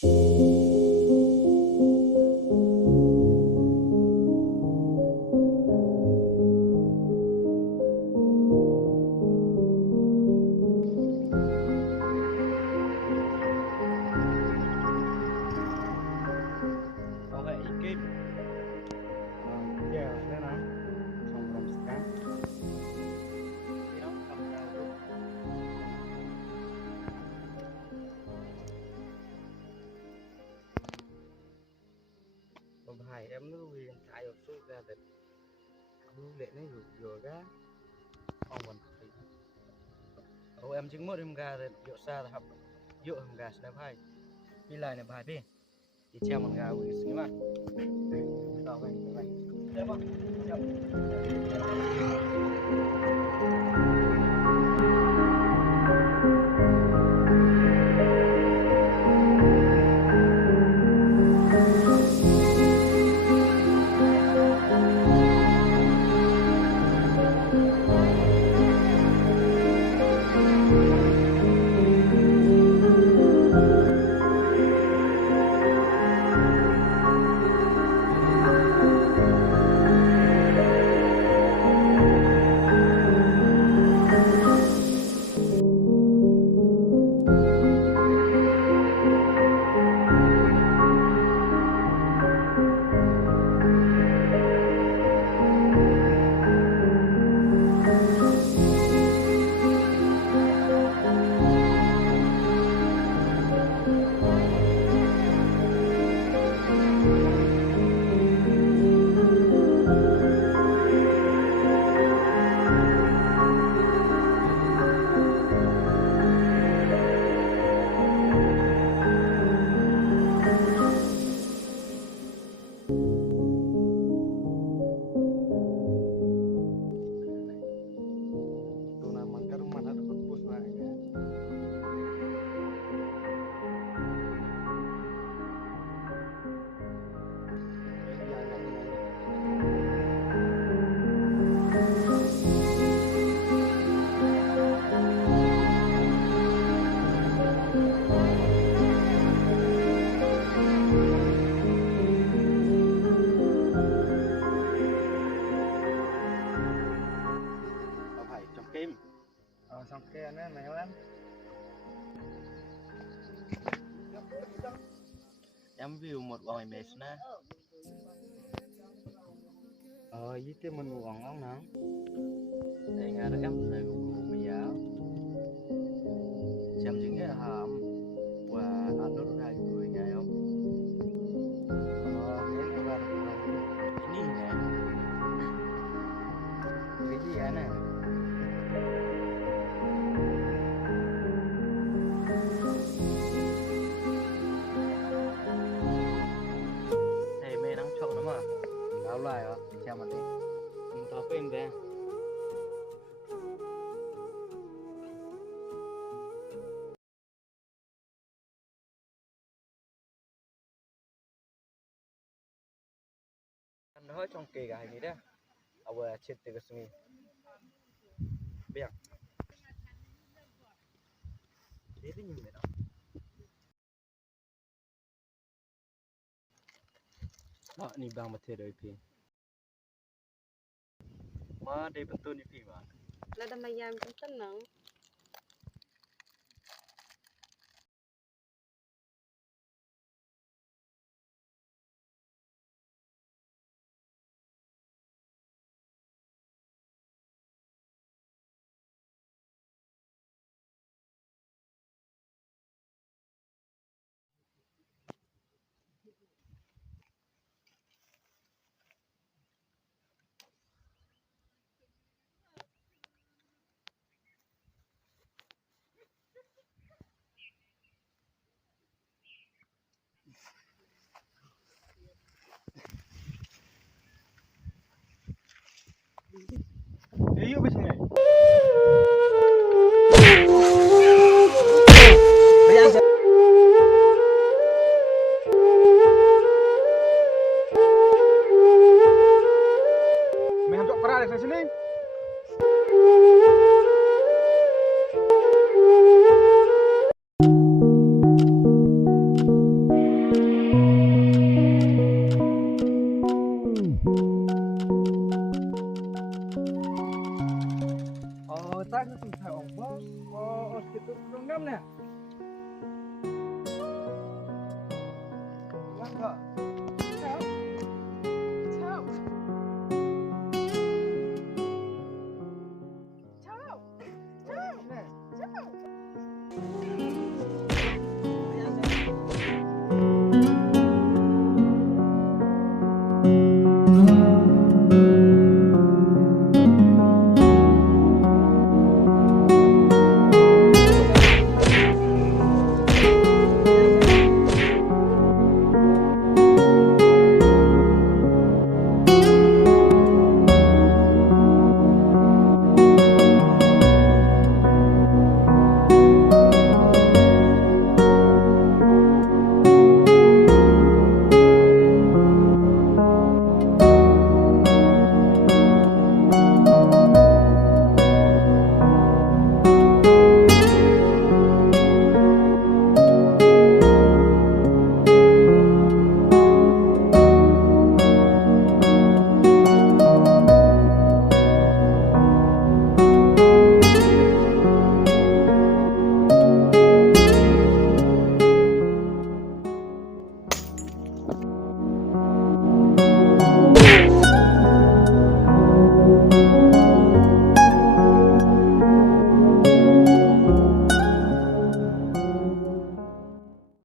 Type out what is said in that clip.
Hai em nó vì chạy ở suốt ra để nó lệ nó vừa ra ông còn thấy em chứng mất em gà để dựa xa là học dựa em gà sẽ phải đi lại là bài đi thì treo bằng gà với xíu mà đó vậy vậy đấy không xong kia nữa mày lắm em view một vòi mệt nè với cái mình một vòng ống nữa đây nhà đó em này cũng bây giờ xem những cái hầm và anh nó ra người ngày không em ra ini nè cái gì vậy nè áo loài hả? Chào mình đi. Tao quên về. Nó trong kỳ cái gì đó. Ở trên từ cái sumi. Biết. Thế thì nhìn đó. Đó, ni bang mà thế đời phi. Mà đây bentuk ni phi mà. Là đâm bayam trong tân nắng. kok.